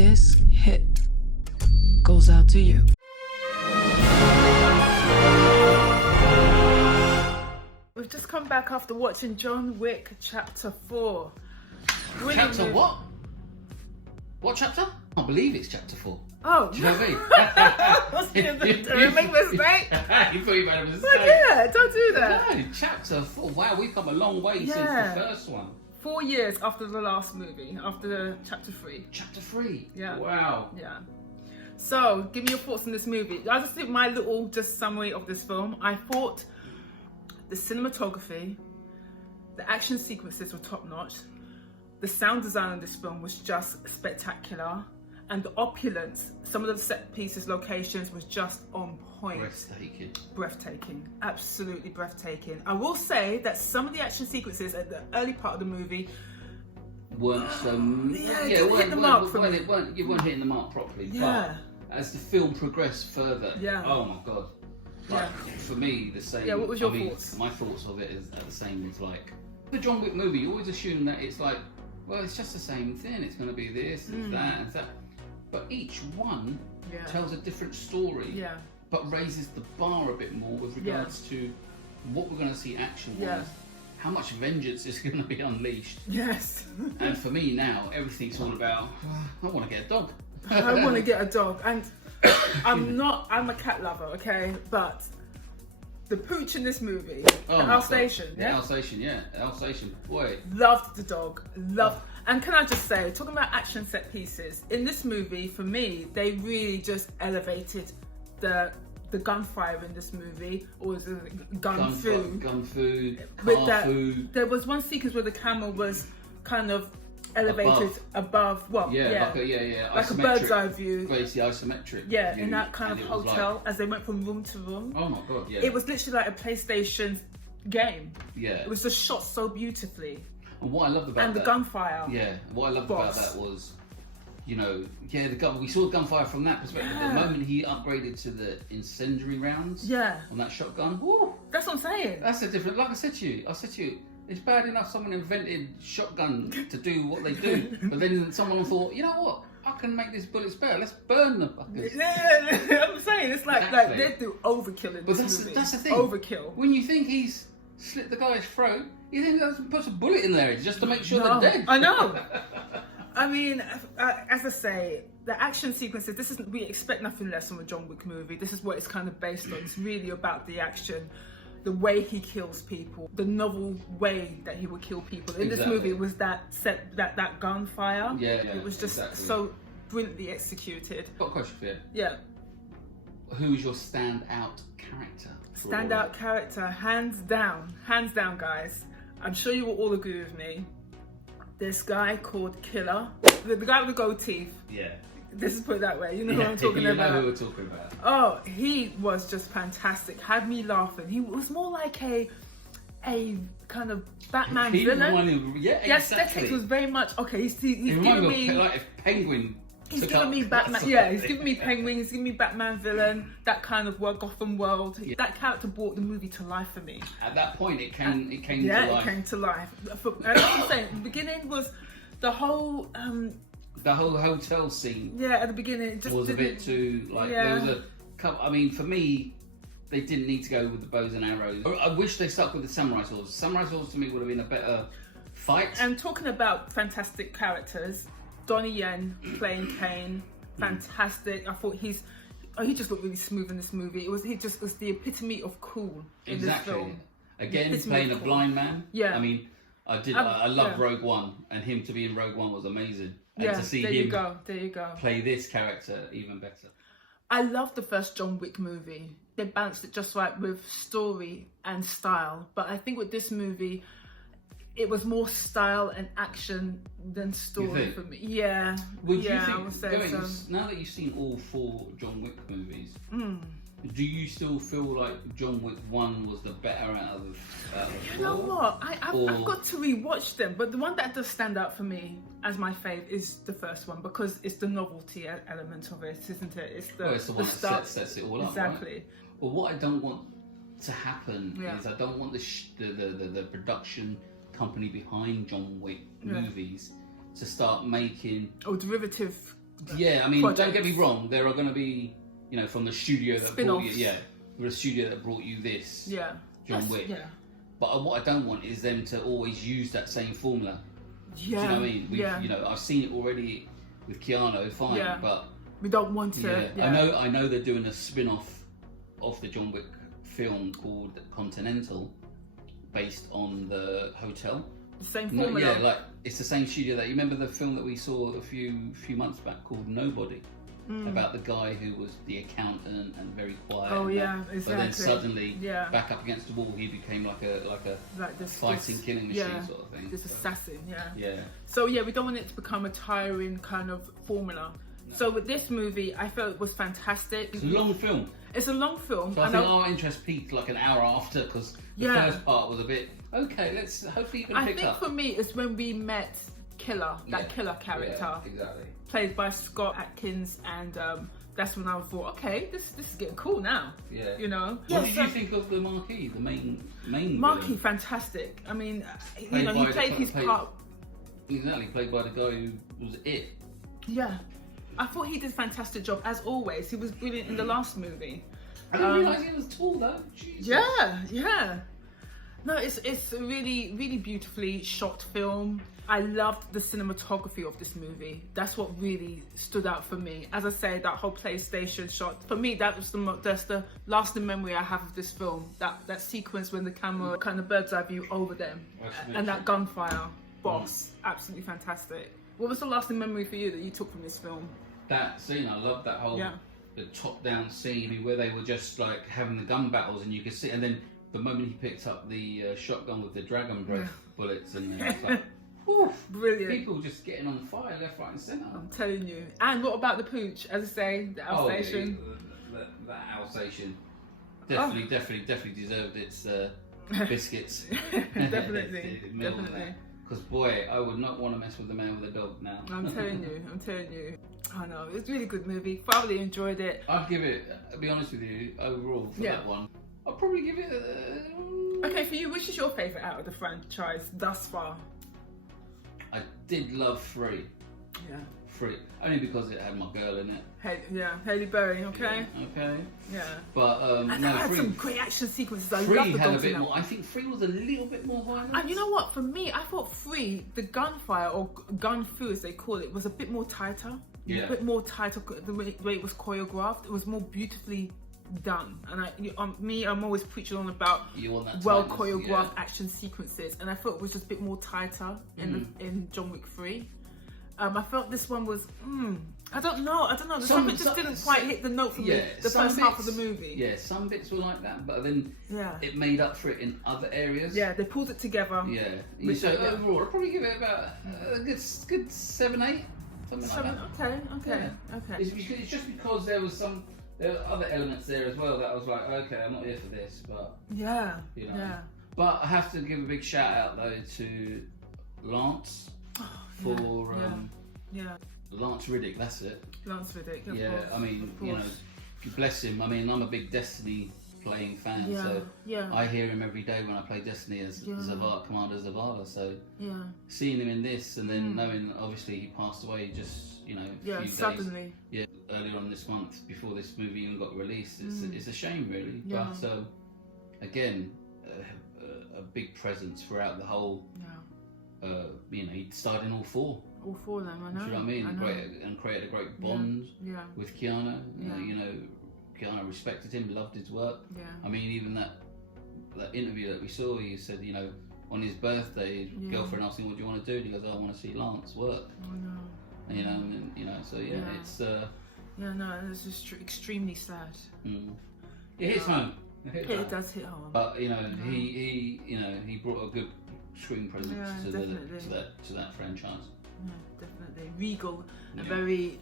This hit goes out to you. We've just come back after watching John Wick Chapter 4. Brilliant Chapter movie. what? What chapter? I believe it's chapter 4. Oh. Do you know what I mean? Did I make a mistake? You thought you made a mistake. But yeah, don't do that. No, chapter 4. Wow, we've come a long way since Yeah. the first one. 4 years after the last movie, after the Chapter 3. Chapter 3. Yeah. Wow. Yeah. So, give me your thoughts on this movie. I'll just do my little just summary of this film. I thought the cinematography, the action sequences were top notch. The sound design of this film was just spectacular. And the opulence, some of the set pieces, locations was just on point. Breathtaking. Breathtaking. Absolutely breathtaking. I will say that some of the action sequences at the early part of the movie Weren't didn't hit the mark for me. You weren't hitting the mark properly. Yeah. But as the film progressed further, Yeah. oh my god. Like, for me, the same. Yeah, what was your thoughts? My thoughts of it is the same as like the John Wick movie. You always assume that it's like, well, it's just the same thing. It's going to be this, and that, and that. But each one tells a different story, Yeah. but raises the bar a bit more with regards to what we're going to see action-wise. How much vengeance is going to be unleashed. Yes. And for me now, everything's all about, I want to get a dog. I want to get a dog. And I'm a cat lover, okay? But the pooch in this movie, the Alsatian, Alsatian, boy. loved the dog. And can I just say, talking about action set pieces, in this movie, for me, they really just elevated the gunfire in this movie, or was it gun food? Gun food, With car food. There was one sequence where the camera was kind of elevated above like a bird's eye view. Basically isometric. Yeah, view, in that kind of and it was hotel, like, as they went from room to room. oh my god, yeah. It was literally like a PlayStation game. Yeah. It was just shot so beautifully. And what I loved about And the gunfire. Yeah, what I loved about that was, you know, the gun. We saw gunfire from that perspective. The moment he upgraded to the incendiary rounds, on that shotgun, woo, that's what I'm saying. that's a different. Like I said to you, it's bad enough someone invented shotgun to do what they do, but then someone thought, you know what, I can make these bullets better. Let's burn the fuckers. Yeah, I'm saying it's like they do overkill in But this movie. that's the thing. Overkill. When you think he's slit the guy's throat, you think he puts a bullet in there just to make sure they're dead. I know. I mean, as I say, the action sequences, we expect nothing less from a John Wick movie. This is what it's kind of based on. It's really about the action, the way he kills people, the novel way that he would kill people. In this movie, it was that gunfire. Yeah, it was just so brilliantly executed. Got a question for you. Yeah. Who is your standout character? Standout character, hands down, guys. I'm sure you will all agree with me. This guy called Killer, the guy with the gold teeth. Yeah. This is put it that way. You know who I'm talking about. You know who we're talking about. Oh, he was just fantastic. Had me laughing. He was more like a kind of Batman villain. Yeah, The exactly. aesthetics was very much okay. He's giving me like if Penguin. He's giving me Batman. Yeah, he's giving me Penguin. He's giving me Batman villain. That kind of Gotham world. Yeah. That character brought the movie to life for me. At that point, it came to life. Yeah, it came to life. And like I'm saying, the beginning was the whole. The whole hotel scene. Yeah, at the beginning, it just was a bit too like. Yeah. There was a couple. I mean, for me, they didn't need to go with the bows and arrows. I wish they stuck with the samurai swords. Samurai swords to me would have been a better fight. And talking about fantastic characters, Donnie Yen playing Kane, fantastic. I thought he just looked really smooth in this movie. He just was the epitome of cool in this film. Again, playing a blind man. Yeah. I mean, I love Rogue One, and him to be in Rogue One was amazing. And to see there him you go. play this character even better. I love the first John Wick movie. They balanced it just right with story and style. But I think with this movie, it was more style and action than story for me. Yeah. Would you I think, would say so. now that you've seen all 4 John Wick movies, do you still feel like John Wick 1 was the better out of the 4? You know what? I've got to rewatch them, but the one that does stand out for me as my fave is the first one, because it's the novelty element of it, isn't it? It's the one that sets it all up. Exactly. Right? Well, what I don't want to happen is I don't want the production company behind John Wick movies to start making derivative Yeah, I mean, don't projects. get me wrong. There are going to be, you know, from the studio that brought you, Spin-offs. the studio that brought you this, Yeah. John Wick. Yeah. But what I don't want is them to always use that same formula. Yeah. Do you know what I mean? Yeah. You know, I've seen it already with Keanu, fine, Yeah. but We don't want to. yeah. I know they're doing a spin-off of the John Wick film called Continental, based on the hotel. The same No, formula. yeah, like it's the same studio that you remember the film that we saw a few months back called Nobody, about the guy who was the accountant and very quiet. Oh, and yeah, that, exactly. But then suddenly, Yeah. back up against the wall, he became like a Like this fighting killing machine yeah, sort of thing. This So, assassin, yeah. yeah. So yeah, we don't want it to become a tiring kind of formula. No. So with this movie, I felt it was fantastic. It's a long film. It's a long film. So I and think our interest peaked like an hour after, because the Yeah. first part was a bit okay. Let's hopefully you can I pick think up. for me, it's when we met Killer, that Yeah. Killer character, Yeah, exactly. played by Scott Atkins, and that's when I thought, okay, this is getting cool now. Yeah. You know. What did you think of the Marquis, the main Marquis, villain? fantastic. I mean, you Played know, he by played his part. Exactly, played by the guy who was it. Yeah. I thought he did a fantastic job, as always. He was brilliant in the last movie. I didn't realise he was tall though. Jesus. Yeah. No, it's a really, really beautifully shot film. I loved the cinematography of this movie. That's what really stood out for me. As I say, that whole PlayStation shot, for me, that's the lasting memory I have of this film. That sequence when the camera kind of bird's eye view over them, and that gunfire, boss, absolutely fantastic. What was the lasting memory for you that you took from this film? That scene, I loved that whole the top-down scene where they were just like having the gun battles, and you could see, and then the moment he picked up the shotgun with the dragon breath bullets in there, it's like, oof, Brilliant. people just getting on fire left, right, and centre. I'm telling you. And what about the pooch? As I say, the Alsatian. That Alsatian definitely deserved its biscuits. Definitely. Because boy, I would not want to mess with the man with the dog now. I'm telling you. I know, it's a really good movie. Thoroughly enjoyed it. I'd give it, I'll be honest with you, overall for that one, I'd probably give it Okay, for you, which is your favourite out of the franchise thus far? I did love 3. Yeah. 3. Only because it had my girl in it. Hailey Berry, okay? Okay. Yeah. But, And no, that had 3. some great action sequences. I 3 love the had a dogs in bit that more, one. I think 3 was a little bit more violent. And you know what? For me, I thought 3, the gunfire or gun fu as they call it, was a bit more tighter. Yeah. A bit more tighter. The way it was choreographed, it was more beautifully done. And I'm always preaching on about well choreographed action sequences, and I felt it was just a bit more tighter in John Wick 3. I felt this one was I don't know. Something just didn't quite hit the note for me. The first half of the movie. Yeah, some bits were like that, but then Yeah. it made up for it in other areas. Yeah, they pulled it together. Yeah. So overall, I'd probably give it about a good 7, 8, something like that. Okay. It's just because there were other elements there as well that I was like, okay, I'm not here for this, but Yeah. you know. Yeah. But I have to give a big shout out though to Lance for Lance Riddick. That's it. Lance Riddick. Of Yeah, course, I mean, of you know, course. bless him. I mean, I'm a big Destiny playing fan, so Yeah. I hear him every day when I play Destiny as Zavala, Commander Zavala. So Yeah. seeing him in this, and then knowing obviously he passed away just a few suddenly. days, earlier on this month before this movie even got released. It's a shame really, Yeah. but again, a big presence throughout the whole. He starred in all 4. All 4 of them, I know. Do you know what I mean? And created a great bond with Keanu. Keanu respected him, loved his work. Yeah. I mean, even that interview that we saw, he said, on his birthday, his girlfriend asked him, "What do you want to do?" And he goes, "I want to see Lance work." I know. And, it's. It's just extremely sad. It hits home. It does hit home. But he brought a good screen presence to that franchise. Yeah, definitely regal, a very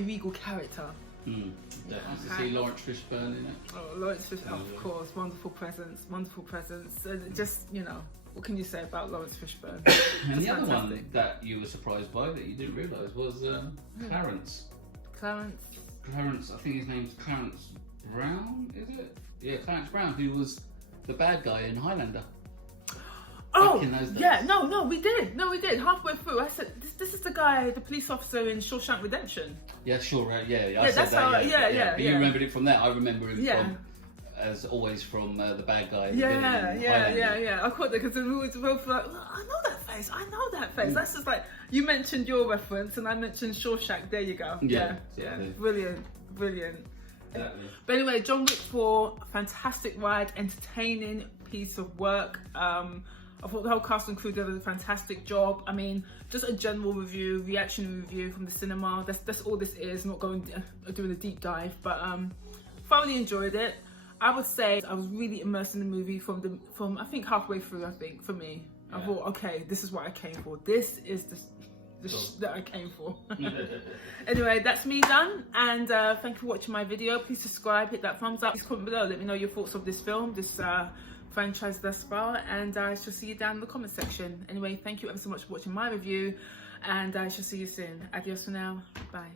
regal character. Definitely to see Lawrence Fishburne in it. Oh, Lawrence Fishburne, of course, wonderful presence. And just what can you say about Lawrence Fishburne? And the other one that you were surprised by that you didn't realise was Clarence. Clarence, I think his name's Clarence Brown, is it? Yeah, Clarence Brown, who was the bad guy in Highlander. Oh, in those days? yeah, no, we did. Halfway through, I said, this is the guy, the police officer in Shawshank Redemption. Yeah, sure, yeah. Yeah, that's how, yeah. But you remembered it from that. I remember him Yeah. from, as always, from the bad guy. Yeah. I caught that because we were both like, "Oh, I know that face. That's just like, you mentioned your reference and I mentioned Shawshank. There you go. Yeah. Brilliant. Exactly. But anyway, John Wick 4, fantastic ride, entertaining piece of work. I thought the whole cast and crew did a fantastic job. I mean, just a general review, reaction review from the cinema. That's all this is. Not going doing a deep dive, but thoroughly enjoyed it. I would say I was really immersed in the movie from I think halfway through. I think for me, I thought, okay, this is what I came for. This is the that I came for. Anyway, that's me done, and thank you for watching my video. Please subscribe, hit that thumbs up, please comment below, let me know your thoughts of this film, this franchise thus far, and I shall see you down in the comment section. Anyway, thank you ever so much for watching my review, and I shall see you soon. Adios for now, bye.